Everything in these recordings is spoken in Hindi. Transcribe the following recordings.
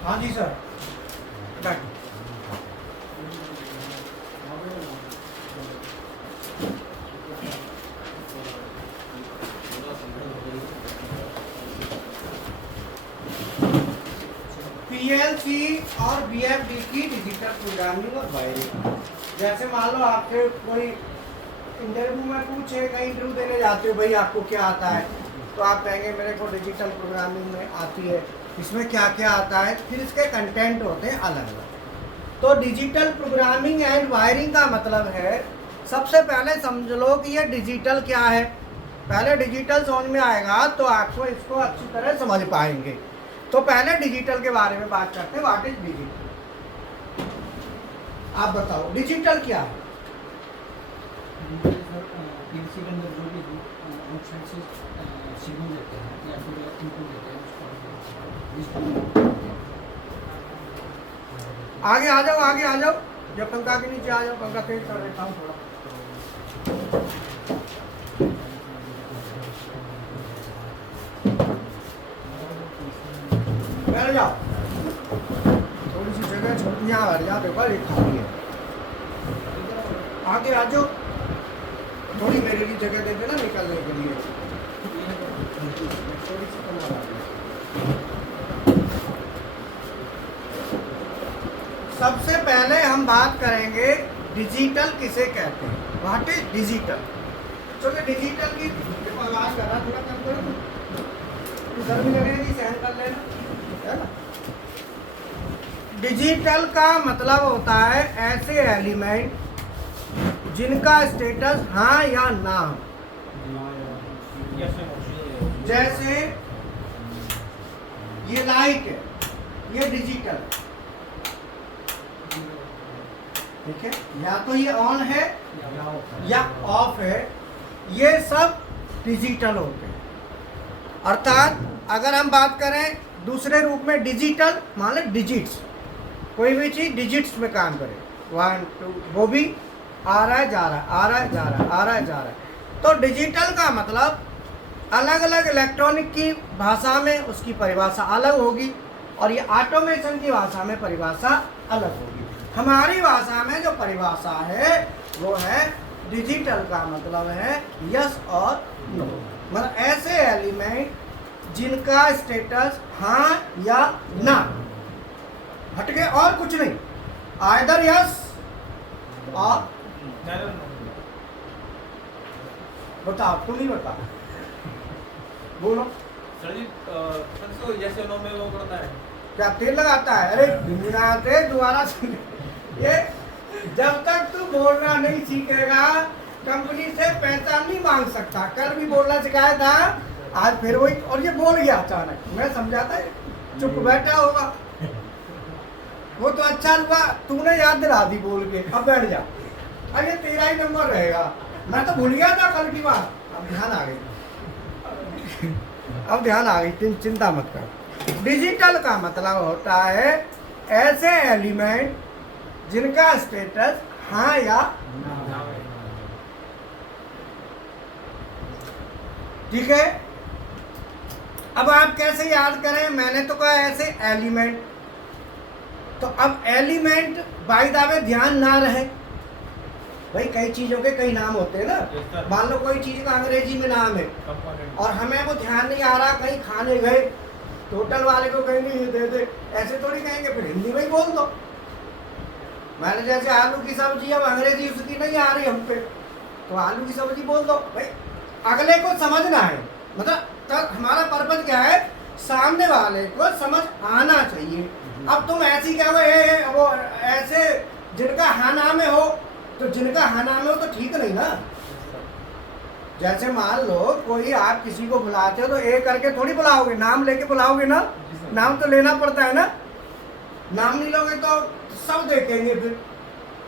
हाँ जी सर, पीएलसी और बीएफडी की डिजिटल प्रोग्रामिंग और वायरिंग। जैसे मान लो आपसे कोई इंटरव्यू में पूछे, कहीं इंटरव्यू देने जाते हो, भाई आपको क्या आता है, तो आप कहेंगे मेरे को डिजिटल प्रोग्रामिंग में आती है, इसमें क्या क्या आता है, फिर इसके कंटेंट होते हैं अलग अलग। तो डिजिटल प्रोग्रामिंग एंड वायरिंग का मतलब है, सबसे पहले समझ लो कि ये डिजिटल क्या है। पहले डिजिटल समझ में आएगा तो आपको इसको अच्छी तरह समझ पाएंगे। तो पहले डिजिटल के बारे में बात करते हैं। What is digital? आप बताओ डिजिटल क्या है? पीएलसी के अंदर जो भी आउटसाइड से सिग्नल देते हैं या फिर इनपुट देते हैं उसको आगे आ जाओ, आगे आ जाओ, जब पंखा के नीचे आ जाओ, पंखा तेज कर देता हूँ थोड़ा। बैठ जाओ, थोड़ी सी जगह छोटी यहाँ बैठ जाओ, देखो ये खाली है। आगे आ जाओ, थोड़ी मेरे लिए जगह दे देना निकलने के लिए, थोड़ी सी कम आ रही है। सबसे पहले हम बात करेंगे डिजिटल किसे कहते हैं। What is digital? चलो डिजिटल की आवाज कर रहा, थोड़ा कम करो, गर्मी लगेगी सहन कर लेना, है ना। डिजिटल का मतलब होता है ऐसे एलिमेंट जिनका स्टेटस हाँ या ना हो। जैसे ये लाइट है, ये डिजिटल, ठीक है, या तो ये ऑन है या ऑफ है, ये सब डिजिटल होते हैं। अर्थात अगर हम बात करें दूसरे रूप में डिजिटल, मान लें डिजिट्स, कोई भी चीज डिजिट्स में काम करे, 1 2, वो भी आ रहा है जा रहा है, आ रहा है जा रहा है, आ रहा है जा रहा है। तो डिजिटल का मतलब अलग अलग इलेक्ट्रॉनिक की भाषा में उसकी परिभाषा अलग होगी और ये ऑटोमेशन की भाषा में परिभाषा अलग होगी। हमारी भाषा में जो परिभाषा है वो है डिजिटल का मतलब है यस और नो, मतलब ऐसे एलिमेंट जिनका स्टेटस हाँ या ना, हटके और कुछ नहीं, आइदर यस और बताओ, तुम ही बताओ, बोलो। सर जी सर तो यस नो में वो करता है क्या तेल लगाता है? अरे गुनगुनाते दोबारा सुन, ये जब तक तू बोलना नहीं सीखेगा कंपनी से पैसा नहीं मांग सकता। कल भी बोलना सिखाया था, आज फिर वही, और ये बोल गया अचानक, मैं समझाता चुप बैठा होगा, वो तो अच्छा हुआ तूने याद दिला दी बोल के, अब बैठ जा, अरे तेरा ही नंबर रहेगा, मैं तो भूल गया था कल की बात, अब ध्यान आ गई, अब ध्यान आ गई, चिंता मत कर। डिजिटल का मतलब होता है ऐसे एलिमेंट जिनका स्टेटस हाँ या ना, ठीक है। अब आप कैसे याद करें, मैंने तो कहा ऐसे एलिमेंट, तो अब एलिमेंट बाय द वे ध्यान ना रहे भाई, कई चीजों के कई नाम होते हैं ना, मान लो कोई चीज का अंग्रेजी में नाम है और हमें वो ध्यान नहीं आ रहा, कहीं खाने गए तो होटल वाले को कहेंगे ये दे दे, ऐसे थोड़ी कहेंगे, फिर हिंदी में ही बोल दो। मैंने जैसे आलू की सब्जी, अब अंग्रेजी उसकी नहीं आ रही हम पे, तो आलू की सब्जी बोल दो भाई, अगले को समझना है, मतलब तब हमारा पर्पज क्या है, सामने वाले को समझ आना चाहिए। अब तुम ऐसी क्या वो ऐसे जिनका हाँ ना में हो, तो जिनका हाँ ना में हो तो ठीक नहीं ना। जैसे मान लो कोई आप किसी को बुलाते हो तो एक करके थोड़ी बुलाओगे, नाम लेके बुलाओगे ना, नाम तो लेना पड़ता है ना, नाम नहीं लोगे तो सब देखेंगे फिर,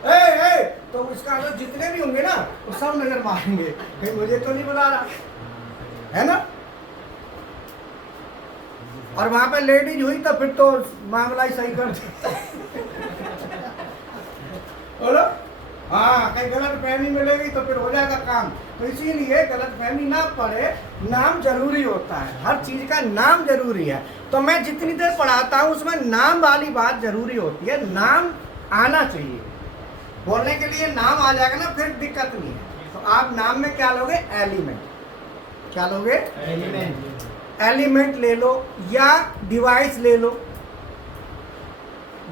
ए, तो उसका मतलब जितने भी होंगे ना वो सब नजर मारेंगे, कहीं मुझे तो नहीं बुला रहा है ना। और वहां पे लेडीज हुई तो फिर तो मामला ही सही कर बोलो, हाँ कहीं गलत फहमी मिलेगी तो फिर हो जाएगा काम। तो इसीलिए गलत फहमी ना पड़े, नाम जरूरी होता है, हर चीज का नाम जरूरी है। तो मैं जितनी देर पढ़ाता हूँ उसमें नाम वाली बात जरूरी होती है, नाम आना चाहिए, बोलने के लिए नाम आ जाएगा ना फिर दिक्कत नहीं है। तो आप नाम में क्या लोगे, एलिमेंट, क्या लोगे, एलिमेंट ले लो या डिवाइस ले लो,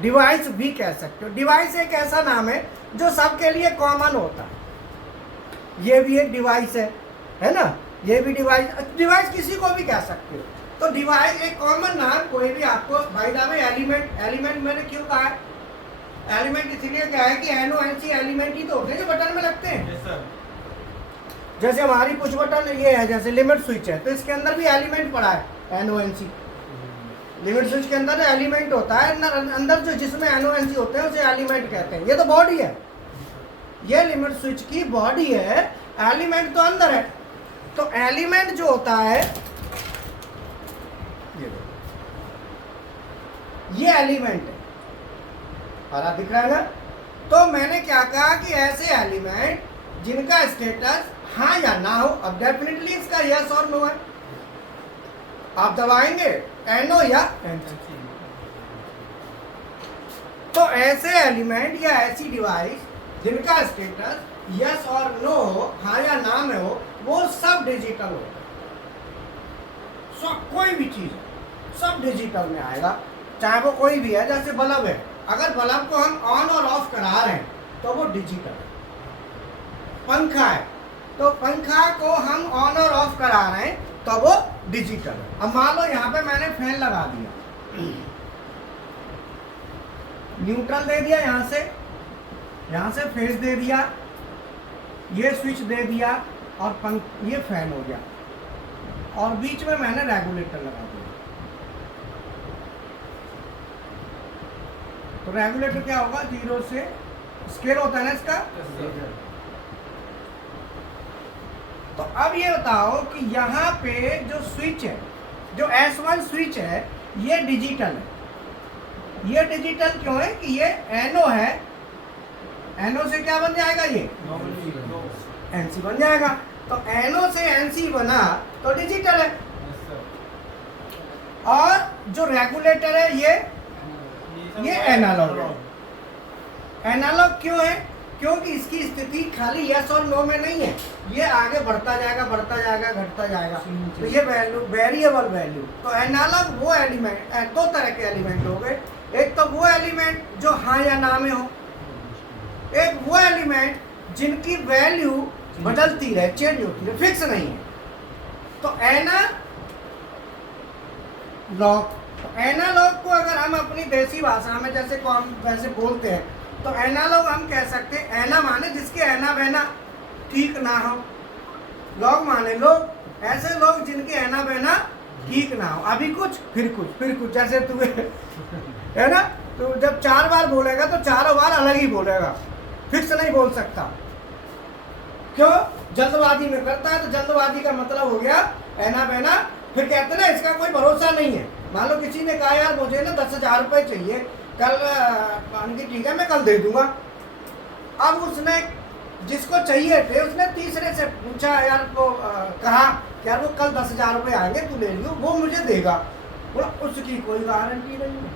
डिवाइस भी कह सकते हो। डिवाइस एक ऐसा नाम है जो सबके लिए कॉमन होता है, ये भी एक डिवाइस है ना, ये भी डिवाइस किसी को भी कह सकते हो। तो डिवाइस एक कॉमन नाम, कोई भी आपको भाई नाम है। एलिमेंट मैंने क्यों कहा है, एलिमेंट इसलिए क्या है कि NONC एलिमेंट ही तो होते हैं जो बटन में लगते हैं। जैसे हमारी पुश बटन ये है, जैसे लिमिट स्विच है, तो इसके अंदर भी एलिमेंट पड़ा है NONC, लिमिट स्विच के अंदर एलिमेंट होता है, अंदर जो जिसमें NONC होते हैं उसे एलिमेंट कहते हैं। ये तो बॉडी है, ये लिमिट स्विच की बॉडी है, एलिमेंट तो अंदर है। तो एलिमेंट जो होता है ये एलिमेंट है, हरा दिख रहा है ना। तो मैंने क्या कहा कि ऐसे एलिमेंट जिनका स्टेटस हाँ या ना हो, अब डेफिनेटली इसका यस और नो है, आप दबाएंगे NO या NC। तो ऐसे एलिमेंट या ऐसी डिवाइस जिनका स्टेटस यस और नो हो, हाँ या ना में हो, वो सब डिजिटल होगा। सब कोई भी चीज सब डिजिटल में आएगा, चाहे वो कोई भी है। जैसे बल्ब है, अगर बल्ब को हम ऑन और ऑफ करा रहे हैं तो वो डिजिटल है। पंखा है तो पंखा को हम ऑन और ऑफ करा रहे हैं तो वो डिजिटल है। अब मान लो यहाँ पे मैंने फैन लगा दिया, न्यूट्रल दे दिया, यहाँ से फेस दे दिया, ये स्विच दे दिया और ये फैन हो गया, और बीच में मैंने रेगुलेटर लगा दिया। तो रेगुलेटर क्या होगा, 0 से स्केल होता है ना इसका। तो अब ये बताओ कि यहाँ पे जो स्विच है, जो S1 स्विच है, ये डिजिटल है। ये डिजिटल क्यों है कि ये NO है, NO से क्या बन जाएगा, ये NC बन जाएगा। तो NO से NC बना तो डिजिटल है। और जो रेगुलेटर है ये एनालॉग है। एनालॉग क्यों है क्योंकि इसकी स्थिति खाली यस और नो में नहीं है, ये आगे बढ़ता जाएगा, घटता जाएगा। तो ये वैल्यू वेरिएबल वैल्यू। तो एनालॉग वो एलिमेंट, दो तरह के एलिमेंट हो गए, एक तो वो एलिमेंट जो हाँ या ना में हो, एक वो एलिमेंट जिनकी वैल्यू बदलती रहे, चेंज होती रहे, फिक्स नहीं है। तो एनालॉग को अगर हम अपनी देसी भाषा में जैसे को हम वैसे बोलते हैं, तो एनालॉग हम कह सकते हैं, एना माने जिसके एना बहना ठीक ना हो, लॉग माने लोग, ऐसे लोग जिनके एना बहना ठीक ना हो, अभी कुछ फिर कुछ, जैसे तू है ना, तो जब 4 बार बोलेगा तो चारों बार अलग ही बोलेगा, फिक्स नहीं बोल सकता। क्यों? जल्दबाजी में करता है, तो जल्दबाजी का मतलब हो गया एना बहना। फिर कहते ना इसका कोई भरोसा नहीं है। मान लो किसी ने कहा यार मुझे ना 10,000 रुपये चाहिए कल, ठीक है मैं कल दे दूंगा। अब उसने जिसको चाहिए थे उसने तीसरे से पूछा यार को कहा यार वो कल 10,000 रुपये आएंगे, तू ले लियो, वो मुझे देगा। बोला उसकी कोई गारंटी नहीं है।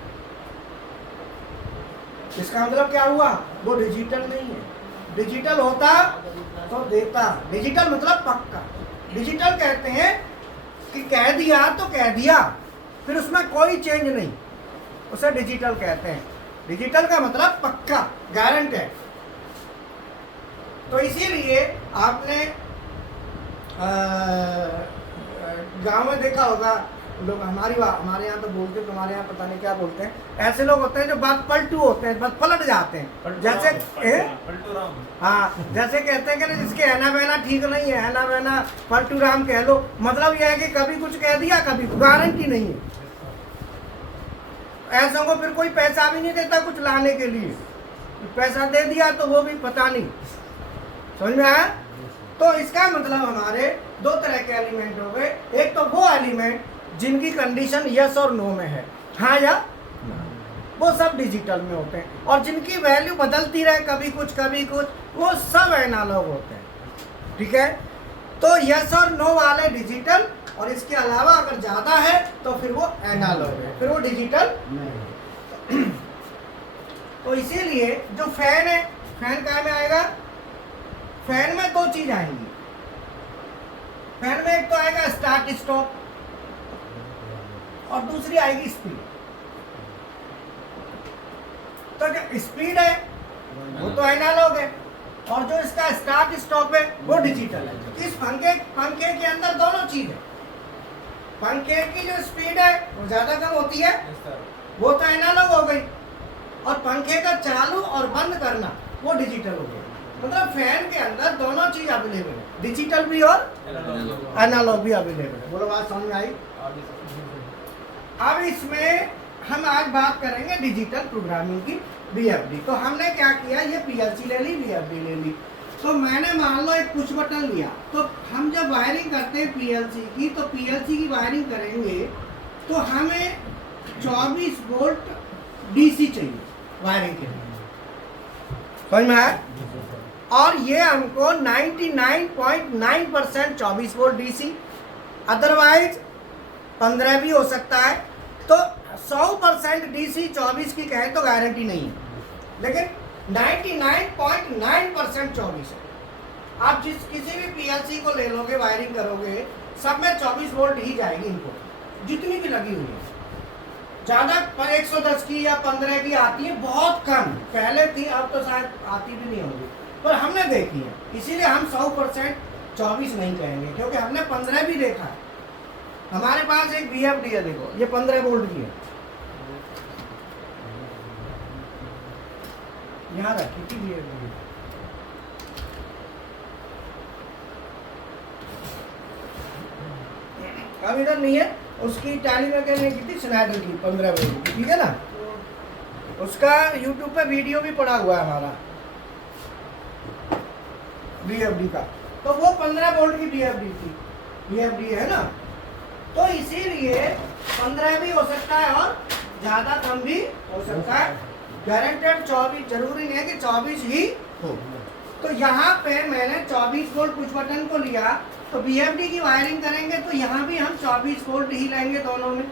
इसका मतलब क्या हुआ? वो डिजिटल नहीं है। डिजिटल होता तो देता। डिजिटल मतलब पक्का। डिजिटल कहते हैं कि कह दिया तो कह दिया, फिर उसमें कोई चेंज नहीं, उसे डिजिटल कहते हैं। डिजिटल का मतलब पक्का, गारंटेड। तो इसीलिए आपने गांव में देखा होगा लोग, हमारे यहाँ तो बोलते हैं, तुम्हारे यहाँ पता नहीं क्या बोलते हैं, ऐसे लोग होते हैं जो बात पलटू होते हैं, बस पलट जाते हैं। जैसे हाँ, जैसे कहते हैं कि ना जिसके हैना बहना ठीक नहीं है, हैना बहना पलटू राम कह लो। मतलब यह है कि कभी कुछ कह दिया, कभी गारंटी नहीं है। ऐसों को फिर कोई पैसा भी नहीं देता कुछ लाने के लिए, पैसा दे दिया तो वो भी पता नहीं। समझ में आया? तो इसका मतलब हमारे 2 तरह के एलिमेंट हो गए। एक तो वो एलिमेंट जिनकी कंडीशन यस और नो में है, हाँ या ना, वो सब डिजिटल में होते हैं। और जिनकी वैल्यू बदलती रहे, कभी कुछ, वो सब एनालॉग होते हैं। ठीक है? तो यस और नो वाले डिजिटल, और इसके अलावा अगर ज़्यादा है तो फिर वो एनालॉग है, फिर वो डिजिटल नहीं। तो इसीलिए जो फैन है, फैन क्या में आएगा? फैन में 2 चीज आएंगी। फैन में एक तो आएगा स्टार्ट स्टॉप, और दूसरी आएगी स्पीड। तो जो स्पीड है वो तो एनालॉग है, और जो इसका स्टार्ट स्टॉप है वो डिजिटल है। इस पंखे के अंदर दोनों चीज है। पंखे की जो स्पीड है वो ज्यादा कम होती है, वो तो एनालॉग हो गई, और पंखे का चालू और बंद करना वो डिजिटल हो गया। मतलब फैन के अंदर दोनों चीज अवेलेबल है, डिजिटल भी और एनालॉग भी अवेलेबल है। बोलो, बात समझ में आई? अब इसमें हम आज बात करेंगे डिजिटल प्रोग्रामिंग की, बीएफडी। तो हमने क्या किया, ये पीएलसी ले ली, बीएफडी ले ली। तो मैंने मान लो एक पुश बटन लिया, तो हम जब वायरिंग करते हैं पीएलसी की, तो पीएलसी की वायरिंग करेंगे तो हमें 24 वोल्ट डीसी चाहिए वायरिंग के लिए। समझ में आया? और ये हमको 99.9% 24 वोल्ट डीसी, अदरवाइज 15 भी हो सकता है। तो 100% डीसी 24 की कहें तो गारंटी नहीं है, लेकिन 99.9% 24 है। आप किसी भी पीएलसी को ले लोगे, वायरिंग करोगे, सब में 24 वोल्ट ही जाएगी इनको, जितनी भी लगी हुई है। ज़्यादा पर 110 की या 15 की आती है, बहुत कम पहले थी, अब तो शायद आती भी नहीं होगी, पर हमने देखी है। इसीलिए हम 100% 24 नहीं कहेंगे, क्योंकि हमने 15 भी देखा है। हमारे पास एक बीएफडी है, देखो ये 15 वोल्ट की है, यहाँ रखी थी बीएफडी। अब इधर नहीं है, उसकी टैली में कहने की थी स्नाइडर की 15 वोल्ट की, ठीक है ना? उसका यूट्यूब पे वीडियो भी पड़ा हुआ है हमारा बीएफडी का। तो वो 15 वोल्ट की बीएफडी थी, बीएफडी है ना। तो इसीलिए 15 भी हो सकता है और ज़्यादा कम भी हो सकता है। गारंटेड 24, जरूरी नहीं है कि 24 ही हो। तो यहाँ पे मैंने 24 वोल्ट पुश बटन को लिया, तो बीएफडी की वायरिंग करेंगे तो यहाँ भी हम 24 वोल्ट ही लेंगे दोनों में।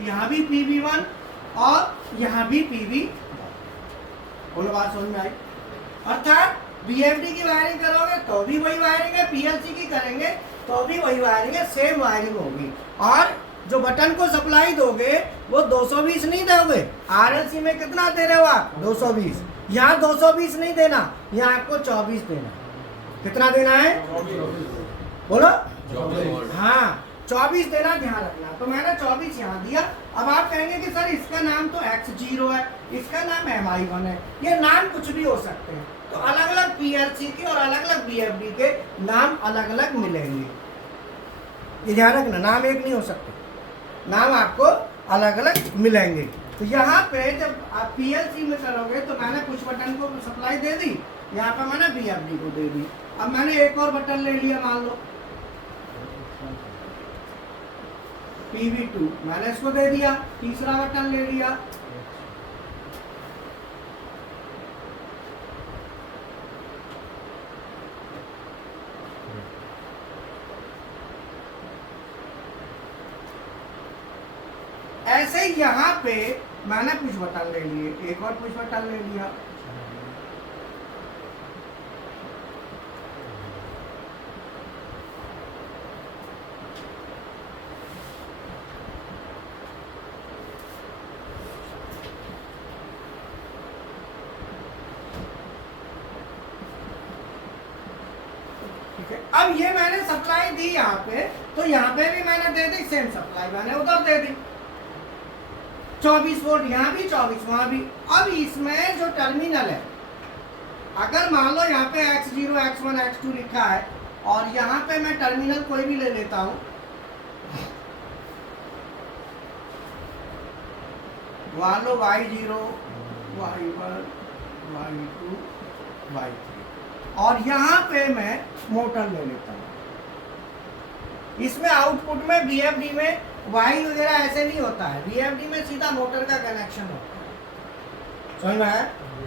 यहाँ भी PV1 और यहाँ भी PV1। बोलो बात समझ में आई? अर्थात बीएफडी की वायरिंग करोगे तो भी वही वायरिंग है, पीएलसी की करेंगे तो भी वही वायरिंग है, सेम वायरिंग होगी। और जो बटन को सप्लाई दोगे वो 220 नहीं दोगे, आरएलसी में कितना दे रहे हो आप? 220। यहाँ 220 नहीं देना, यहाँ आपको 24 देना। कितना देना है? बोलो। हाँ 24 देना, ध्यान रखना। तो मैंने 24 यहाँ दिया। अब आप कहेंगे कि सर इसका नाम तो X0 है, इसका नाम MI1 है, ये नाम कुछ भी हो सकते हैं। तो अलग अलग पीएलसी के और अलग अलग बीएफडी के नाम अलग अलग मिलेंगे, ये ध्यान रखना, नाम एक नहीं हो सकते, नाम आपको अलग अलग मिलेंगे। तो यहाँ पे जब आप पीएलसी में करोगे तो मैंने पुश बटन को सप्लाई दे दी, यहाँ पे मैंने बीएफडी को दे दी। अब मैंने एक और बटन ले लिया, मान लो PV2, मैंने इसको दे दिया, तीसरा बटन ले लिया, ऐसे ही यहाँ पे मैंने पुश बटन ले लिए, एक और पुश बटन ले लिया। ठीक है, अब ये मैंने सप्लाई दी यहाँ पे, तो यहाँ पे भी मैंने दे दी सेम सप्लाई, मैंने उधर दे दी 24 वोल्ट, यहाँ भी 24 वहाँ भी। अब इसमें जो टर्मिनल है, अगर मान लो यहाँ पे X0, X1, X2 लिखा है और यहाँ पे मैं टर्मिनल कोई भी ले लेता हूँ, मान लो Y0, Y1, Y2, Y3, और यहाँ पे मैं मोटर ले लेता हूँ। इसमें आउटपुट में बीएफडी में वाई वगैरह ऐसे नहीं होता है, बीएफडी में सीधा मोटर का कनेक्शन होता है, समझ में है?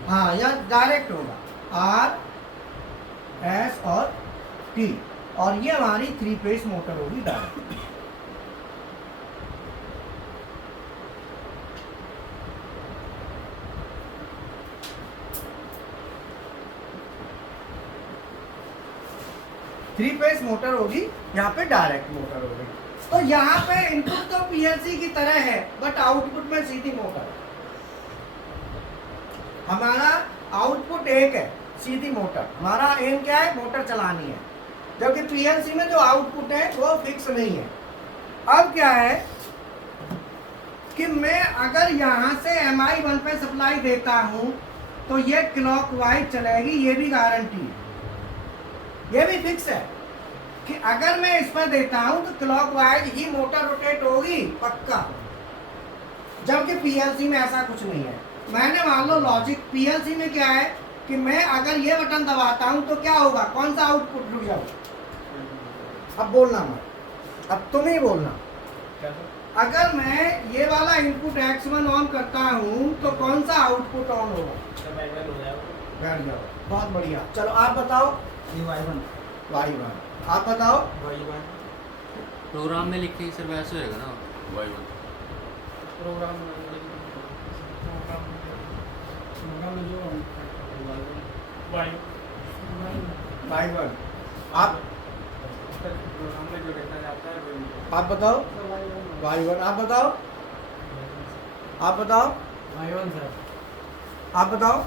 हाँ, यह डायरेक्ट होगा आर एस और टी, और ये हमारी 3 फेज मोटर होगी डायरेक्ट। थ्री फेज मोटर होगी, यहाँ पे डायरेक्ट मोटर होगी। तो यहाँ पे इनपुट तो पीएलसी की तरह है, बट आउटपुट में सीधी मोटर। हमारा आउटपुट एक है, सीधी मोटर। हमारा एम क्या है? मोटर चलानी है। जबकि पीएलसी में जो आउटपुट है वो फिक्स नहीं है। अब क्या है कि मैं अगर यहाँ से MI1 पे सप्लाई देता हूँ तो ये क्लॉकवाइज चलेगी, ये भी गारंटी है, ये भी फिक्स है कि अगर मैं इस पर देता हूं तो क्लॉकवाइज ही मोटर रोटेट होगी पक्का। जबकि पीएलसी में ऐसा कुछ नहीं है। मैंने मान लो लॉजिक पीएलसी में क्या है कि मैं अगर ये बटन दबाता हूं तो क्या होगा? कौन सा आउटपुट रुक जाओ? अब बोलना मत, अब तुम ही बोलना। अगर मैं ये वाला इनपुट X1 ऑन करता हूं तो कौन सा आउटपुट ऑन होगा? बैठ जाओ, बहुत बढ़िया। चलो आप बताओ। Y1, आप बताओ। प्रोग्राम में लिखे सर वैसे होएगा ना Y1 प्रोग्राम Y1 आप प्रोग्राम में जो देखा जाता है वो आप बताओ। Y1 आप बताओ। आप बताओ। Y1 sir. आप बताओ।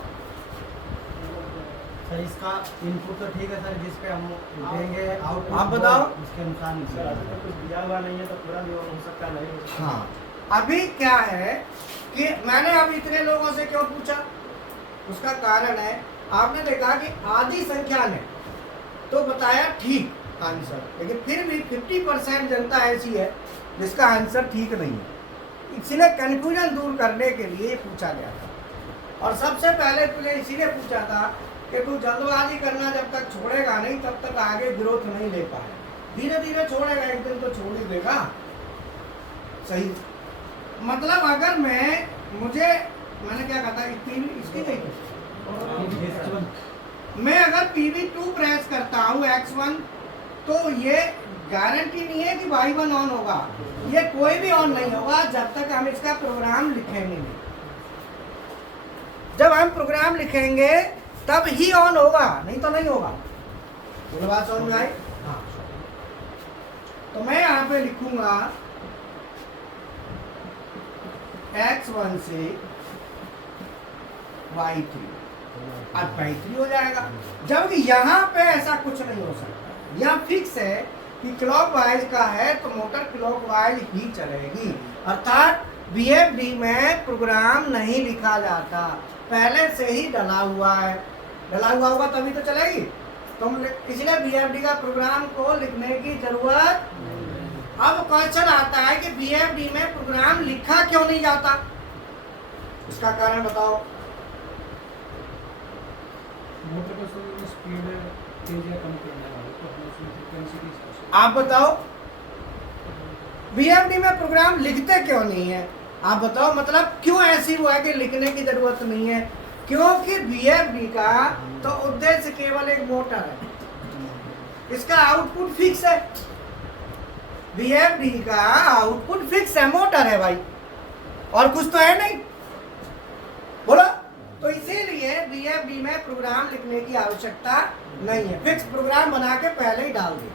सर इसका इनपुट तो ठीक है सर, जिस पे हम देंगे आउटपुट आप बताओ। उसके अनुसार नहीं सर अभी तो कुछ दिया हुआ नहीं है तो पूरा भी हो सकता नहीं हो सकता। हाँ, अभी क्या है कि मैंने अब इतने लोगों से क्यों पूछा? उसका कारण है, आपने देखा कि आधी संख्या ने तो बताया ठीक आंसर, लेकिन फिर भी 50% जनता ऐसी है जिसका आंसर ठीक नहीं है। इसलिए कन्फ्यूजन दूर करने के लिए ये पूछा गया था। और सबसे पहले तुझे इसीलिए पूछा था कि तू जल्दबाजी करना जब तक छोड़ेगा नहीं तब तक आगे ग्रोथ नहीं ले पाए। धीरे धीरे छोड़ेगा, एक दिन तो छोड़ ही देगा। सही मतलब अगर मैंने क्या कहा था, इसकी नहीं थी। मैं अगर PV2 प्रेस करता हूँ X1 तो ये गारंटी नहीं है कि Y1 ऑन होगा। ये कोई भी ऑन नहीं होगा जब तक हम इसका प्रोग्राम लिखेंगे नहीं। जब हम प्रोग्राम लिखेंगे तब ही ऑन होगा, नहीं तो नहीं होगा। बोलो बात समझ में आई? हाँ। तो मैं यहाँ पे लिखूंगा x1 से y3, अब y3 हो जाएगा। जबकि यहाँ पे ऐसा कुछ नहीं हो सकता, यह फिक्स है कि क्लॉकवाइज का है तो मोटर क्लॉकवाइज ही चलेगी। अर्थात बीएफडी में प्रोग्राम नहीं लिखा जाता, पहले से ही डला हुआ है। डला हुआ होगा तभी तो चलेगी। तो इसलिए बीएफडी का प्रोग्राम को लिखने की जरूरत। अब क्वेश्चन आता है कि बीएफडी में प्रोग्राम लिखा क्यों नहीं जाता, इसका कारण बताओ। मोटर को स्पीड तेज या कम करना है तो हमें उसमें फ्रीक्वेंसी की हिसाब से आप बताओ बीएफडी में प्रोग्राम लिखते क्यों नहीं है, आप बताओ। मतलब क्यों ऐसी हुआ है कि लिखने की जरूरत नहीं है? क्योंकि बीएफडी का तो उद्देश्य केवल एक मोटर है, इसका आउटपुट फिक्स है। बीएफडी का आउटपुट फिक्स है, मोटर है भाई, और कुछ तो है नहीं। बोलो। तो इसीलिए बीएफडी में प्रोग्राम लिखने की आवश्यकता नहीं है, फिक्स प्रोग्राम बना के पहले ही डाल दे।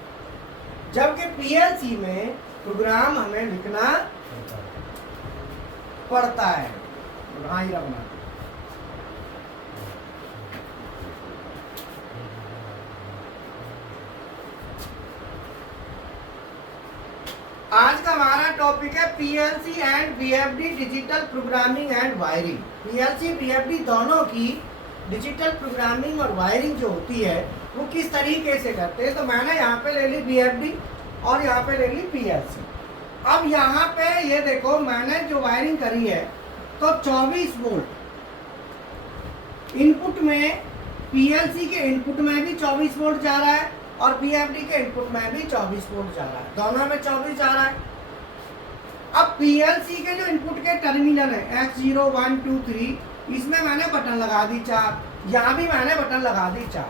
जबकि पीएलसी में प्रोग्राम हमें लिखना पड़ता है। हाँ ही रखना। आज का हमारा टॉपिक है PLC and BFD digital programming and wiring. PLC BFD दोनों की डिजिटल प्रोग्रामिंग और वायरिंग जो होती है वो किस तरीके से करते हैं। तो मैंने यहाँ पे ले ली बीएफडी और यहाँ पे ले ली पीएलसी। अब यहाँ पे ये देखो मैंने जो वायरिंग करी है तो 24 वोल्ट इनपुट में, पीएलसी के इनपुट में भी 24 वोल्ट जा रहा है और बीएफडी के इनपुट में भी 24 वोल्ट जा रहा है, दोनों में 24 जा रहा है। अब पीएलसी के जो इनपुट के टर्मिनल है X0 1 2 3, इसमें मैंने बटन लगा दी 4, यहाँ भी मैंने बटन लगा दी 4।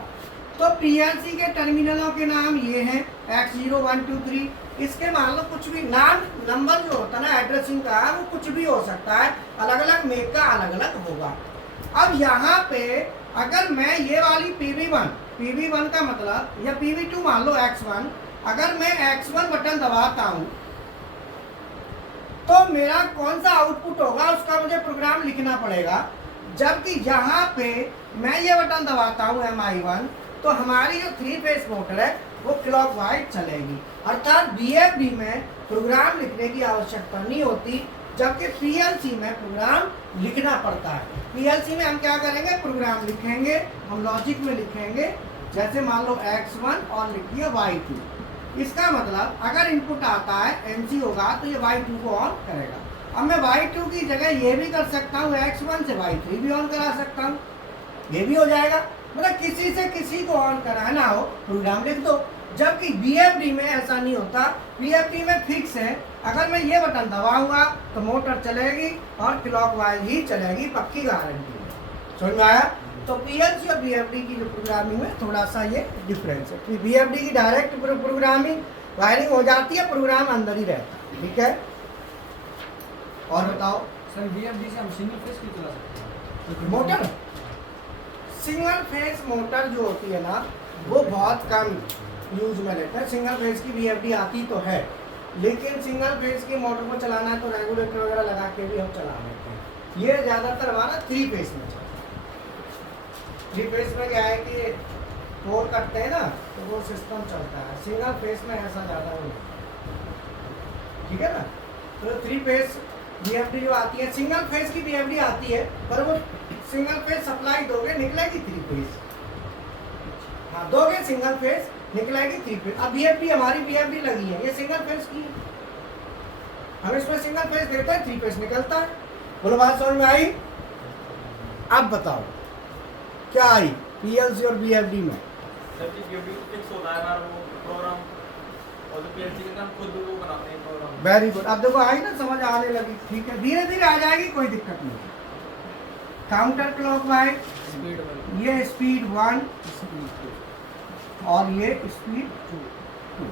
तो पीएलसी के टर्मिनलों के नाम ये हैं X0 1 2 3। इसके मान लो कुछ भी नाम, नंबर जो होता है ना एड्रेसिंग का, वो कुछ भी हो सकता है, अलग अलग मेक का अलग अलग होगा। अब यहाँ पे अगर मैं ये वाली PV1 का मतलब या PV2 मान लो X1, अगर मैं X1 बटन दबाता हूँ तो मेरा कौन सा आउटपुट होगा उसका मुझे प्रोग्राम लिखना पड़ेगा। जबकि यहाँ पे मैं ये बटन दबाता हूँ MI1 तो हमारी जो 3 फेज मोटर है वो क्लॉकवाइज चलेगी। अर्थात बीएफडी में प्रोग्राम लिखने की आवश्यकता नहीं होती, जबकि पीएलसी में प्रोग्राम लिखना पड़ता है। पीएलसी में हम क्या करेंगे, प्रोग्राम लिखेंगे, हम लॉजिक में लिखेंगे। जैसे मान लो X1 और लिखिए Y2, इसका मतलब अगर इनपुट आता है MC होगा तो ये Y2 को ऑन करेगा। अब मैं Y2 की जगह ये भी कर सकता हूँ, X1 से Y3 भी ऑन करा सकता हूँ, ये भी हो जाएगा। मतलब किसी से किसी को ऑन कराना हो प्रोग्राम लिख दो। जबकि बीएफडी में ऐसा नहीं होता, बीएफडी में फिक्स है, अगर मैं ये बटन दबाऊंगा तो मोटर चलेगी और क्लॉकवाइज ही चलेगी, पक्की गारंटी है। समझ में आया? तो पीएलसी और बीएफडी की जो प्रोग्रामिंग में थोड़ा सा ये डिफरेंस है। बीएफडी की डायरेक्ट प्रोग्रामिंग वायरिंग हो जाती है, प्रोग्राम अंदर ही रहता है। ठीक है, और बताओ सर बीएफडी से हम सिंगल फेज भी चला सकते हैं मोटर। सिंगल फेज मोटर जो होती है ना वो बहुत कम यूज में लेते हैं। सिंगल फेज की बीएफडी आती तो है, लेकिन सिंगल फेज की मोटर को चलाना है तो रेगुलेटर वगैरह लगा के भी हम चला लेते हैं। ये ज़्यादातर हमारा 3 फेज में चलता है। 3 फेज में क्या है कि 4 करते हैं ना तो वो सिस्टम चलता है, सिंगल फेज में ऐसा ज़्यादा नहीं। ठीक है ना? तो 3 फेज बीएफडी जो आती है, सिंगल फेज की बीएफडी आती है पर वो सिंगल फेज सप्लाई दोगे निकलेगी 3 फेज। हाँ, दोगे सिंगल फेज निकलेगी 3 फेज। अब बीएफडी हमारी बीएफडी लगी है, ये सिंगल फेज की है, हम इसमें सिंगल फेज देते हैं, 3 फेज निकलता है। बोलो बात समझ में आई? अब बताओ क्या आई पीएलसी और बीएफडी में? सर जी बीएफडी फिक्स होता है ना वो प्रोग्राम, और जो पीएलसी का खुद वो बनाते हैं प्रोग्राम। Very good. अब देखो आई ना, समझ आने लगी। ठीक है, धीरे धीरे आ जाएगी, कोई दिक्कत नहीं। काउंटर क्लॉकवाइज, ये स्पीड 1 और ये स्पीड 2,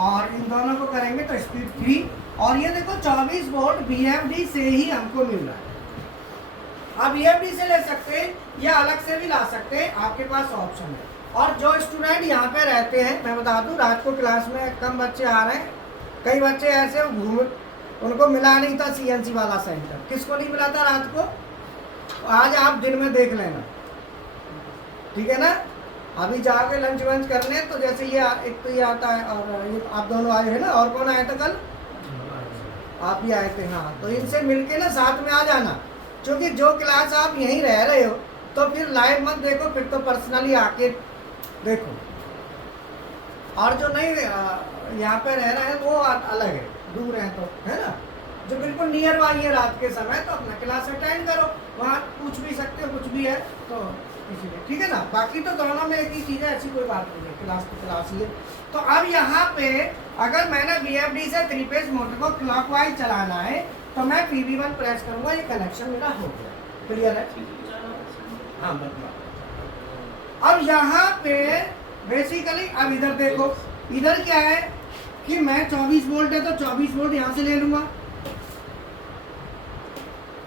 और इन दोनों को करेंगे तो स्पीड 3। और ये देखो 24 वोल्ट बीएफडी से ही हमको मिल रहा है। आप ईएफडी से ले सकते हैं या अलग से भी ला सकते हैं, आपके पास ऑप्शन है। और जो स्टूडेंट यहाँ पे रहते हैं, मैं बता दूं रात को क्लास में कम बच्चे आ रहे हैं, कई बच्चे ऐसे घूम उनको मिला नहीं था सीएनसी वाला सेंटर। किसको नहीं मिला था रात को? आज आप दिन में देख लेना, ठीक है ना। अभी जाके लंच वंच करने, तो जैसे ये एक तो ये आता है और ये आप दोनों आए हैं ना, और कौन आया था कल? आप ही आए थे, हाँ। तो इनसे मिलके ना साथ में आ जाना, क्योंकि जो क्लास आप यहीं रह रहे हो तो फिर लाइव मत देखो, फिर तो पर्सनली आके देखो। और जो नहीं यहाँ पे रह रहे हैं वो अलग है, दूर है तो, है ना। जो बिल्कुल नियर बाई है रात के समय, तो अपना क्लास अटेंड करो, वहाँ पूछ भी सकते हो कुछ भी है तो, इसीलिए ठीक है ना। बाकी तो दोनों में एक ही चीज़ है, ऐसी कोई बात नहीं है, क्लास तो क्लास ही है। तो अब यहाँ पे अगर मैंने VFD से 3 फेज मोटर को क्लॉकवाइज चलाना है तो मैं PB1 प्रेस करूँगा, ये कनेक्शन मेरा हो गया। क्लियर है? हाँ बता। अब यहाँ पे बेसिकली अब इधर देखो, इधर क्या है कि मैं 24 वोल्ट है तो 24 वोल्ट यहाँ से ले लूँगा,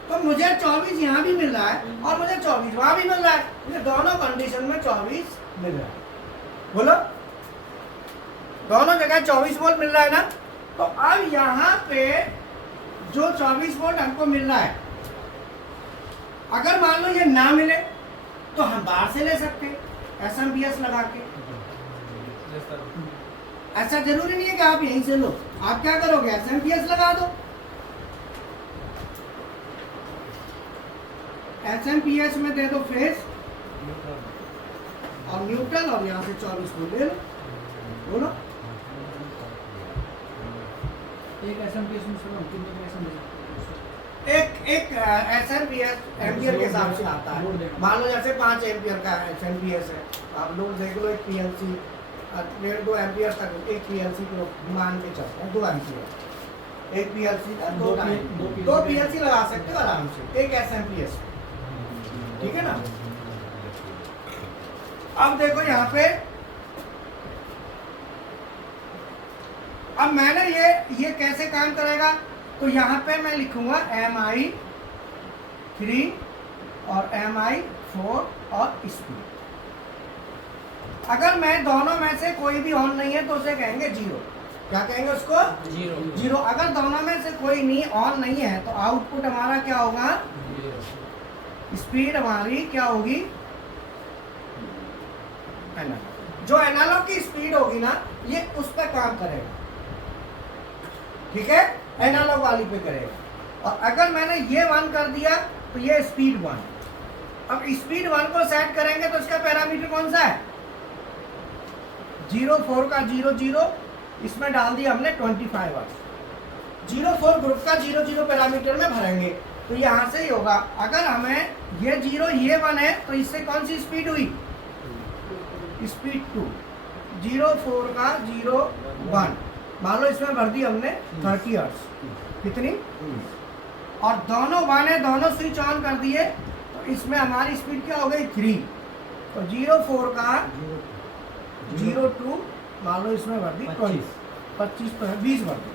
तो मुझे 24 यहाँ भी मिल रहा है और मुझे 24 वहाँ भी मिल रहा है, मुझे दोनों कंडीशन में 24 मिल रहा है। बोलो, दोनों जगह 24 वोल्ट मिल रहा है ना। तो अब यहाँ पे जो 24 वोल्ट हमको मिल रहा है, अगर मान लो ये ना मिले तो हम बाहर से ले सकते हैं SMPS लगा के। ऐसा जरूरी नहीं है कि आप यहीं से लो, आप क्या करोगे SMPS लगा दो। SMPS में दे दो फेस और न्यूट्रल, और यहाँ से 24 वोल्ट ले लो। बोलो, एक SMPS में सुनो कितने कनेक्शन दे सकते हैं? एक SMPS एम्पियर के हिसाब से आता है। मान लो जैसे 5 एम्पियर का SMPS है, आप लोग देख लो, एक PLC 1.5-2 एम्पियर तक एक PLC को मान के चलते हैं, 2 एम्पियर एक PLC, 2 PLC लगा सकते हो आराम से एक SMPS, ठीक है ना। अब देखो यहाँ पे, अब मैंने ये कैसे काम करेगा, तो यहाँ पे मैं लिखूंगा MI3 और MI4 और स्पीड। अगर मैं दोनों में से कोई भी ऑन नहीं है तो उसे कहेंगे 0। क्या कहेंगे उसको? 0। अगर दोनों में से कोई नहीं ऑन नहीं है तो आउटपुट हमारा क्या होगा? स्पीड हमारी क्या होगी? एनालॉग। जो एनालॉग की स्पीड होगी ना, ये उस पर काम करेगा, ठीक है, एनालॉग वाली पे करेगा। और अगर मैंने ये 1 कर दिया तो ये स्पीड 1। अब स्पीड 1 को सेट करेंगे तो इसका पैरामीटर कौन सा है? 04 का 00, इसमें डाल दिया हमने 25 वाट। 04 ग्रुप का 00 पैरामीटर में भरेंगे तो यहाँ से ही होगा। अगर हमें ये 0 ये 1 है तो इससे कौन सी स्पीड हुई? स्पीड 2। 04 का 01, मान लो इसमें भर दी हमने 30 हर्ट्ज। कितनी? और दोनों 1 है, दोनों स्विच ऑन कर दिए तो इसमें हमारी स्पीड क्या हो गई? 3। तो 04 का 02, मान लो इसमें भर दी 25 तो है, 20 भर दी।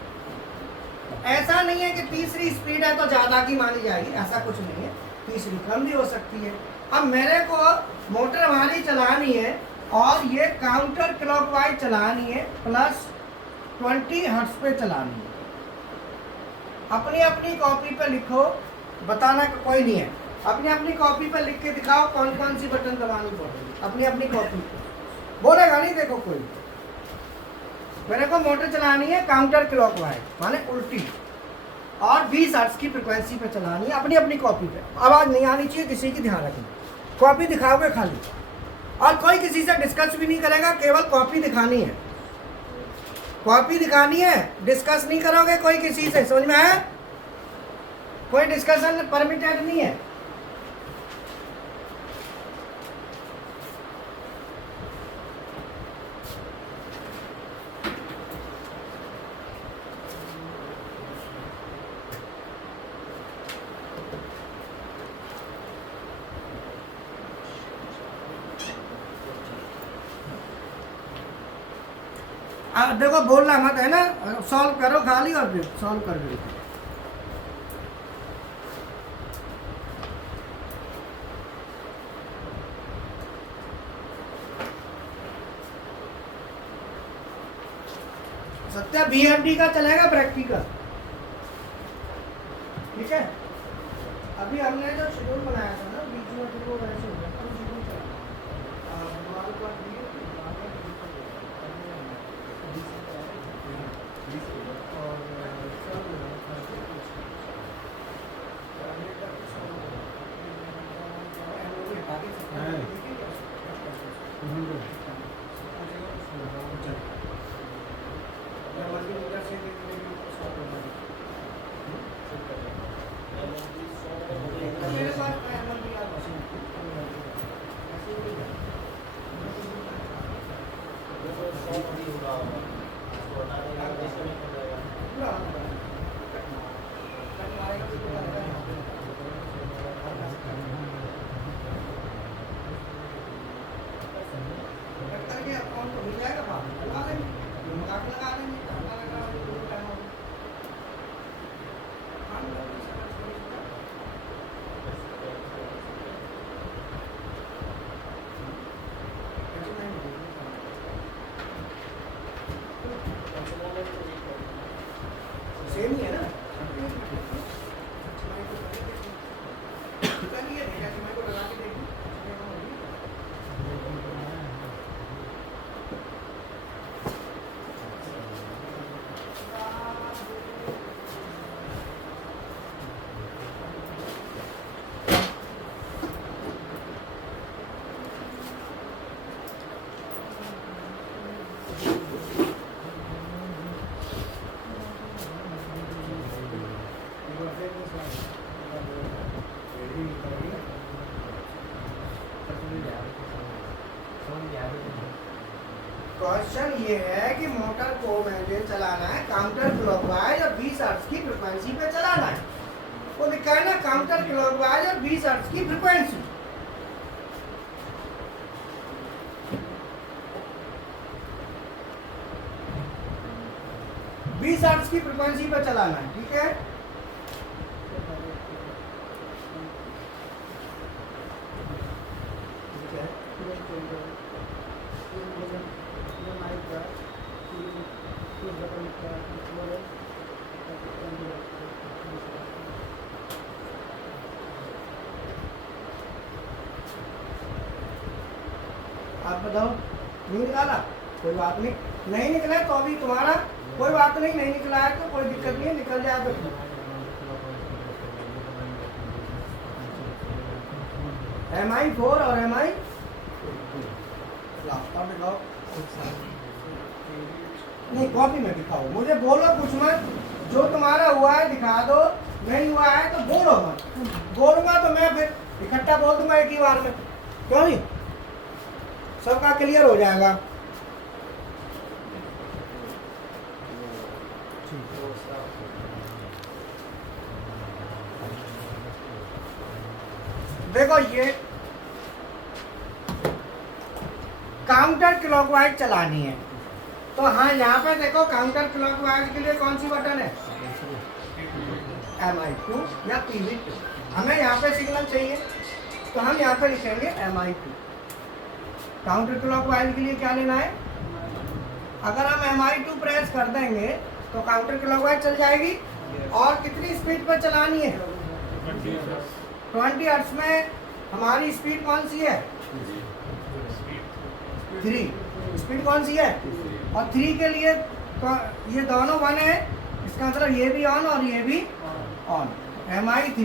ऐसा नहीं है कि तीसरी स्पीड है तो ज़्यादा की मानी जाएगी, ऐसा कुछ नहीं है, तीसरी कम भी हो सकती है। अब मेरे को मोटर हमारी चलानी है और ये काउंटर क्लॉकवाइज चलानी है, प्लस 20 हर्ट्ज पे चलानी है। अपनी अपनी कॉपी पे लिखो, बताना का कोई नहीं है, अपनी अपनी कॉपी पे लिख के दिखाओ कौन कौन सी बटन दबानी पड़ेगी अपनी अपनी कॉपी पे। बोलेगा नहीं, देखो कोई। मेरे को मोटर चलानी है काउंटर क्लॉकवाइज, माने उल्टी, और 20 हर्ट्ज की फ्रिक्वेंसी पे चलानी है, अपनी अपनी कॉपी पे। आवाज़ नहीं आनी चाहिए किसी की, ध्यान रखना। कॉपी दिखाओगे खाली, और कोई किसी से डिस्कस भी नहीं करेगा, केवल कॉपी दिखानी है। कॉपी दिखानी है, डिस्कस नहीं करोगे कोई किसी से, समझ में आया? कोई डिस्कशन परमिटेड नहीं है। देखो बोलना मत, है ना, सॉल्व करो खाली और फिर सॉल्व कर दो। सकते हैं। BFD का चलेगा प्रैक्टिकल, ठीक है। अभी हमने जो शेड्यूल बनाया था ना बीच में जो वैसे हो गया तो शेड्यूल चला हमारे पास भी मेरे पास अकाउंट तो मिल जाएगा, लगा देंगे, लगा देंगे। सेम ही है ना, चलिए मैं को लगा के देखूं। क्वेश्चन ये है कि मोटर को मुझे चलाना है काउंटर क्लॉकवाइज और 20 हर्ट्ज की फ्रीक्वेंसी पे चलाना है। वो लिखा है ना काउंटर क्लॉकवाइज और 20 हर्ट्ज की फ्रीक्वेंसी। बीस हर्ट्ज की फ्रीक्वेंसी पे चलाना है, ठीक है। आप बताओ, नहीं निकाला कोई बात नहीं, नहीं निकला तो अभी तुम्हारा कोई बात नहीं, नहीं निकला है तो कोई दिक्कत नहीं है, निकल जाए तो MI4 और MI दिखाओ, नहीं कॉपी में दिखाओ, मुझे बोलो कुछ मत, जो तुम्हारा हुआ है दिखा दो, नहीं हुआ है तो बोलो मत, बोलूंगा तो मैं फिर इकट्ठा बोल दूंगा एक ही बार में, क्यों नहीं, सबका क्लियर हो जाएगा। देखो ये काउंटर क्लॉकवाइज चलानी है तो हाँ यहाँ पे देखो काउंटर क्लॉकवाइज के लिए कौन सी बटन है, MI2 या PV2। हमें यहाँ पे सिग्नल चाहिए तो हम यहाँ पे लिखेंगे MI2। काउंटर क्लॉकवाइज के लिए क्या लेना है, अगर हम MI2 प्रेस कर देंगे तो काउंटर क्लॉकवाइज चल जाएगी। और कितनी स्पीड पर चलानी है, 20 हर्ट्ज में हमारी स्पीड कौन सी है, 3 स्पीड कौन सी है, और 3 के लिए तो ये दोनों 1 है, इसका मतलब ये भी ऑन और ये भी ऑन। MI3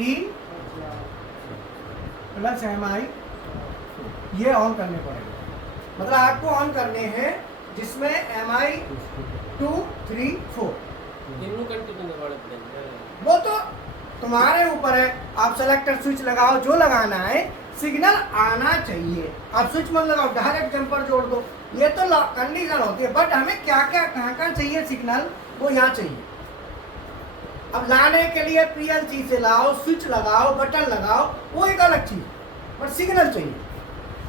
प्लस MI ये ऑन करने पड़ेगा, मतलब आपको ऑन करने हैं जिसमें MI2 3 4 वो तो तुम्हारे ऊपर है, आप सेलेक्टर स्विच लगाओ, जो लगाना है, सिग्नल आना चाहिए। आप स्विच मत लगाओ, डायरेक्ट जंपर जोड़ दो, ये तो कंडीशन होती है। बट हमें क्या क्या कहाँ चाहिए सिग्नल, वो यहाँ चाहिए। अब लाने के लिए PLC से लाओ, स्विच लगाओ, बटन लगाओ, वो एक अलग चीज, बट सिग्नल चाहिए।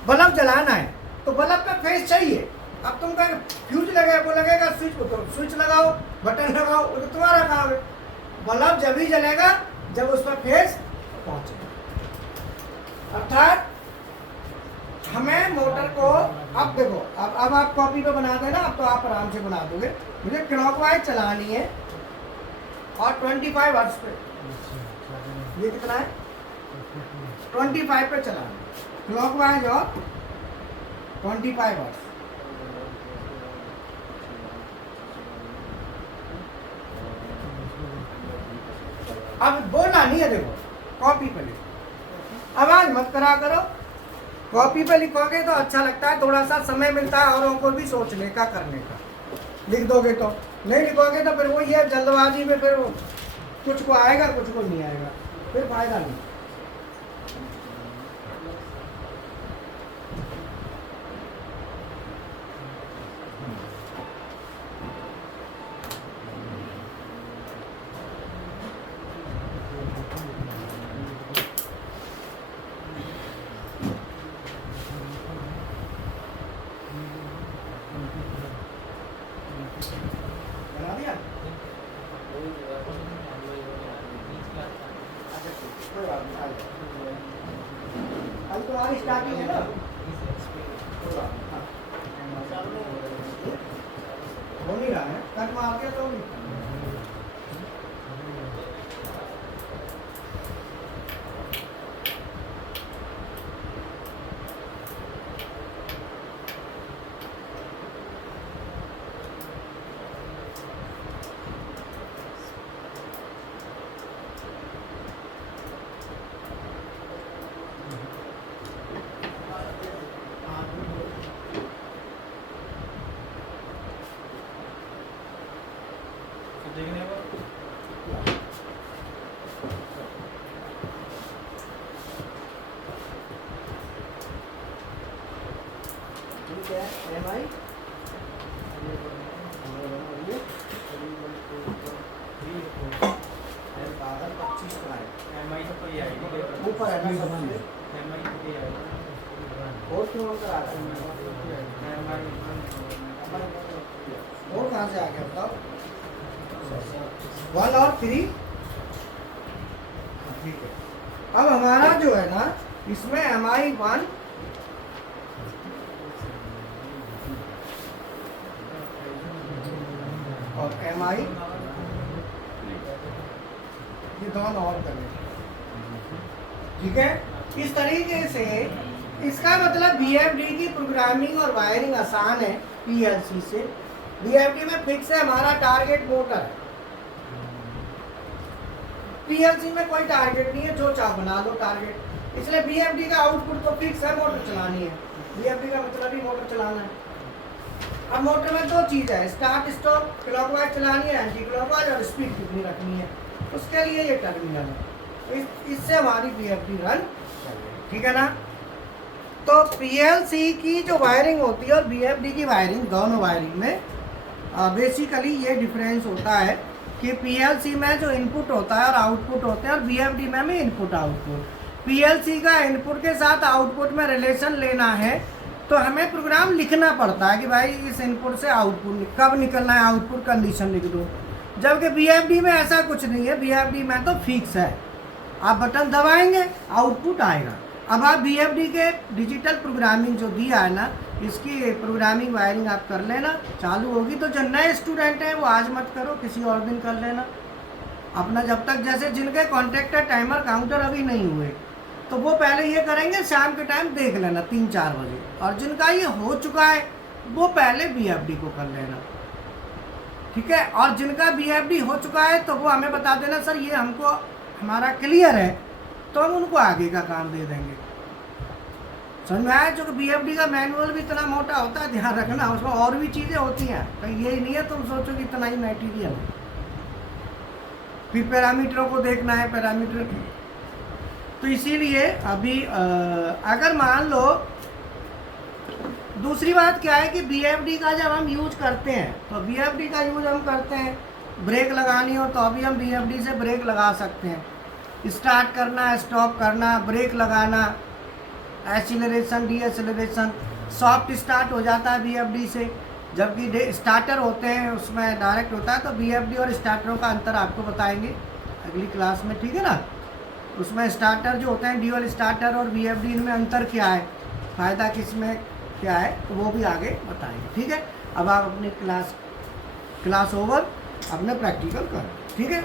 बल्ब जलाना है तो बल्ब पे फेस चाहिए। अब तुम कहें फ्यूज लगे, वो लगेगा स्विच को, तो स्विच लगाओ, बटन लगाओ, वो तो तुम्हारा काम है। बल्ब जब ही जलेगा जब उस पर फेस पहुंचेगा। अर्थात हमें मोटर को अब देखो, अब आप कॉपी पे बना देना, अब तो आप आराम से बना दोगे। मुझे क्लॉकवाइज चलानी है और 25 हर्ट्ज पे। ये कितना है? 25 पे चलाना है क्लॉकवाइज और 25 हर्ट्ज। अब बोलना नहीं है, देखो कॉपी पे लिखो, आवाज मत करा करो। कॉपी पे लिखोगे तो अच्छा लगता है, थोड़ा सा समय मिलता है औरों को भी सोचने का, करने का। लिख दोगे तो, नहीं लिखोगे तो फिर वो ये जल्दबाजी में फिर कुछ को आएगा कुछ को नहीं आएगा, फिर फायदा नहीं। बना दिया? अच्छा, कोई बात नहीं, आ जाओ। अभी तुम्हारी स्टार्टिंग है ना? कोई बात नहीं, हाँ। हो नहीं रहा है, कट मार के तो नहीं। देखने को ठीक है, MI कागज 25 का है, MI तो कोई आएगी, ऊपर है ना सबसे। MI तो कोई आएगी, और क्यों करा रहा है? और कहाँ से आ गया बताओ? 1 और 3, ठीक है। अब हमारा जो है ना, इसमें MI 1 और MI ये दोनों और करने, ठीक है। इस तरीके से इसका मतलब BFD की प्रोग्रामिंग और वायरिंग आसान है PLC से। BFD में फिक्स है हमारा टारगेट मोटर है, PLC में कोई टारगेट नहीं है, जो चाहो बना लो टारगेट। इसलिए BFD का आउटपुट तो फिक्स है, मोटर चलानी है। BFD का मतलब ही मोटर चलाना है। अब मोटर में दो चीज़ है, स्टार्ट स्टॉप, क्लॉकवाइज चलानी है, एंटी क्लॉकवाइज, और स्पीड कितनी रखनी है, उसके लिए ये टर्मिनल है। इससे हमारी BFD रन चलेगी, ठीक है ना। तो PLC की जो वायरिंग होती है और BFD की वायरिंग, दोनों वायरिंग में बेसिकली ये डिफरेंस होता है कि PLC में जो इनपुट होता है और आउटपुट होते हैं, और BFD में इनपुट आउटपुट। PLC का इनपुट के साथ आउटपुट में रिलेशन लेना है तो हमें प्रोग्राम लिखना पड़ता है कि भाई इस इनपुट से आउटपुट कब निकलना है, आउटपुट कंडीशन लिख दो। जबकि BFD में ऐसा कुछ नहीं है, BFD में तो फिक्स है, आप बटन दबाएंगे आउटपुट आएगा। अब आप BFD के डिजिटल प्रोग्रामिंग जो दिया है ना, इसकी प्रोग्रामिंग वायरिंग आप कर लेना, चालू होगी। तो जो नए स्टूडेंट हैं वो आज मत करो, किसी और दिन कर लेना अपना। जब तक जैसे जिनके कॉन्टेक्टर टाइमर काउंटर अभी नहीं हुए तो वो पहले ये करेंगे, शाम के टाइम देख लेना 3-4 बजे, और जिनका ये हो चुका है वो पहले BFD को कर लेना, ठीक है। और जिनका BFD हो चुका है तो वो हमें बता देना, सर ये हमको हमारा क्लियर है, तो हम उनको आगे का काम दे देंगे। समझ में आया? जो BFD का मैनुअल भी इतना मोटा होता है, ध्यान रखना, उसमें और भी चीज़ें होती हैं, कहीं यही नहीं है तुम सोचो कि इतना ही मटेरियल है। फिर पैरामीटरों को देखना है, पैरामीटर। तो इसीलिए अभी अगर मान लो, दूसरी बात क्या है कि BFD का जब हम यूज करते हैं तो BFD का यूज हम करते हैं, ब्रेक लगानी हो तो अभी हम BFD से ब्रेक लगा सकते हैं। स्टार्ट करना, स्टॉप करना, ब्रेक लगाना, एक्सीलरेशन, डीएक्सीलरेशन, सॉफ्ट स्टार्ट हो जाता है BFD से, जबकि स्टार्टर होते हैं उसमें डायरेक्ट होता है। तो BFD और स्टार्टरों का अंतर आपको बताएंगे अगली क्लास में, ठीक है ना। उसमें स्टार्टर जो होते हैं ड्यूअल स्टार्टर और BFD, इनमें अंतर क्या है, फ़ायदा किस में क्या है तो वो भी आगे बताएंगे। ठीक है, अब आप अपनी क्लास ओवर, अपना प्रैक्टिकल करो। ठीक है।